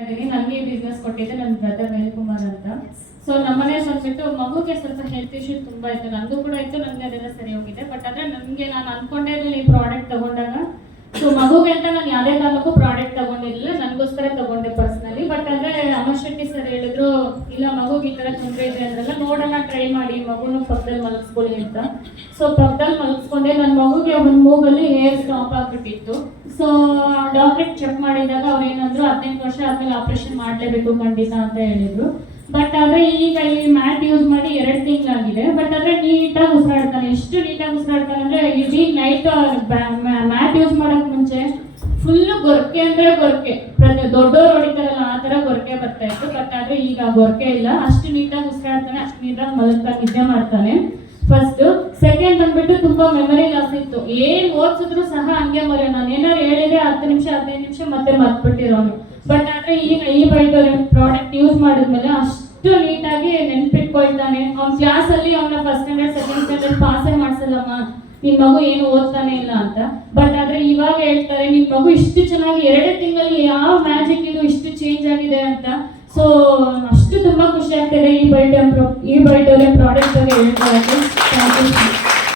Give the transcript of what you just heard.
ನನಗೆ ಬಿಸ್ನೆಸ್ ಕೊಟ್ಟಿದ್ದೆ ನನ್ನ ಬ್ರದರ್ ವೇಣುಕುಮಾರ್ ಅಂತ. ಸೊ ನಮ್ಮನೆ ಬಂದ್ಬಿಟ್ಟು ಮಗುಗೆ ಸ್ವಲ್ಪ ಹೆಲ್ತ್ ಇಶ್ಯೂ ತುಂಬಾ ಇತ್ತು, ನನಗೂ ಕೂಡ ಇತ್ತು, ನನಗೆ ಅದೆಲ್ಲ ಸರಿ ಹೋಗಿದೆ. ಬಟ್ ಆದ್ರೆ ನನಗೆ ನಾನು ಅನ್ಕೊಂಡೇ ಇರಲಿಲ್ಲ ಈ ಪ್ರಾಡಕ್ಟ್ ತಗೊಂಡಾಗ. ಸೊ ಮಗುಗೆ ಅಂತ ನಾನು ಯಾವುದೇ ಕಾರಣಕ್ಕೂ ಪ್ರಾಡಕ್ಟ್ ತಗೊಂಡಿರಲಿಲ್ಲ, ನನಗೋಸ್ಕರ ತಗೊಂಡೆ ಪರ್ಸನಲಿ. ಬಟ್ ಆದ್ರೆ ಅಮರ್ ಶೆಟ್ಟಿ ಸರ್ ಹೇಳಿದ್ರು, ಇಲ್ಲ ಮಗುಗೆ ಈ ತರ ತೊಂದರೆ ಇದೆ ಅಂದ್ರಲ್ಲ, ನೋಡೋಣ ಟ್ರೈ ಮಾಡಿ, ಮಗುನು ಪಕ್ಕದಲ್ಲಿ ಮಲಗಿಸ್ಕೊಳ್ಳಿ ಅಂತ. ಸೊ ಪಕ್ಕದಲ್ಲಿ ಮಲಗಿಸ್ಕೊಂಡೆ. ನನ್ನ ಮಗುಗೆ ಒಂದು ಮೂಗಲ್ಲಿ ಹೇರ್ ಸ್ಟಾಪ್ ಆಗ್ಬಿಟ್ಟಿತ್ತು. ಸೊ ಡಾಕ್ಟ್ರಿಗೆ ಚೆಕ್ ಮಾಡಿದಾಗ ಅವ್ರು ಏನಂದ್ರು 15 ವರ್ಷ ಆದ್ಮೇಲೆ ಆಪರೇಷನ್ ಮಾಡಲೇಬೇಕು ಖಂಡಿತ ಅಂತ ಹೇಳಿದ್ರು. ಬಟ್ ಆದ್ರೆ ಈಗ ಈ ಮ್ಯಾಟ್ ಯೂಸ್ ಮಾಡಿ 2 ತಿಂಗಳಾಗಿದೆ. ಬಟ್ ಆದ್ರೆ ನೀಟಾಗಿ ಉಸಿರಾಡ್ತಾನೆ. ಎಷ್ಟು ನೀಟಾಗಿ ಉಸಿರಾಡ್ತಾನೆ ಅಂದ್ರೆ ಈಗ ನೈಟ್ ಮ್ಯಾಟ್ ಯೂಸ್ ಮಾಡಕ್ ಮುಂಚೆ ಫುಲ್ ಗೊರಕೆ ಅಂದ್ರೆ ಗೊರಕೆ, ದೊಡ್ಡವ್ರು ಹೊಡಿತಾರಲ್ಲ ಆ ತರ ಗೊರಕೆ ಬರ್ತಾ ಇತ್ತು. ಬಟ್ ಆದ್ರೆ ಈಗ ಗೊರಕೆ ಇಲ್ಲ, ಅಷ್ಟು ನೀಟಾಗಿ ಉಸಿರಾಡ್ತಾನೆ, ಅಷ್ಟು ನೀಟಾಗಿ ಮಲಗ್ತಾನೆ, ನಿದ್ದೆ ಮಾಡ್ತಾನೆ. ಫಸ್ಟ್. ಸೆಕೆಂಡ್ ಬಂದ್ಬಿಟ್ಟು ತುಂಬಾ ಮೆಮರಿ ಲಾಸ್ ಇತ್ತು, ಏನ್ ಓದಿಸಿದ್ರು ಸಹ ಹಂಗೆ ಮರೆ, ನಾನು ಏನಾರು ಹೇಳಿದ್ರೆ 10 ನಿಮಿಷ 15 ನಿಮಿಷ ಮತ್ತೆ ಮರ್ತ್ಬಿಟ್ಟಿರೋನು. ಬಟ್ ಆದ್ರೆ ಈಗ ಈ ವೈಟೋರಿಯಂ ಪ್ರಾಡಕ್ಟ್ ಯೂಸ್ ಮಾಡಿದ್ಮೇಲೆ ಅಷ್ಟು ನೀಟಾಗಿ ನೆನ್ಪಿಟ್ಕೊಳ್ತಾನೆ. ಅವ್ನ ಕ್ಲಾಸ್ ಅಲ್ಲಿ ಅವನ ಫಸ್ಟ್ ಸ್ಟ್ಯಾಂಡರ್ಡ್ ಸೆಕೆಂಡ್ ಸ್ಟ್ಯಾಂಡರ್ಡ್ ಪಾಸೇ ಮಾಡ್ಸಲ್ಲಮ್ಮ, ನಿನ್ ಮಗು ಏನು ಓದ್ತಾನೆ ಇಲ್ಲ ಅಂತ. ಬಟ್ ಆದ್ರೆ ಇವಾಗ ಹೇಳ್ತಾರೆ, ನಿನ್ ಮಗು ಇಷ್ಟು ಚೆನ್ನಾಗಿ 2 ತಿಂಗಳಲ್ಲಿ ಯಾವ ಮ್ಯಾಜಿಕ್ ಇದು ಇಷ್ಟು ಚೇಂಜ್ ಆಗಿದೆ ಅಂತ. ಸೊ ಅಷ್ಟು ತುಂಬಾ ಖುಷಿ ಆಗ್ತಿದೆ ಈ ಬೈಟೋರಿಯಂ ಪ್ರಾಡಕ್ಟ್ ಬಗ್ಗೆ ಹೇಳ್ಕೊಳ್ಳೋಕೆ.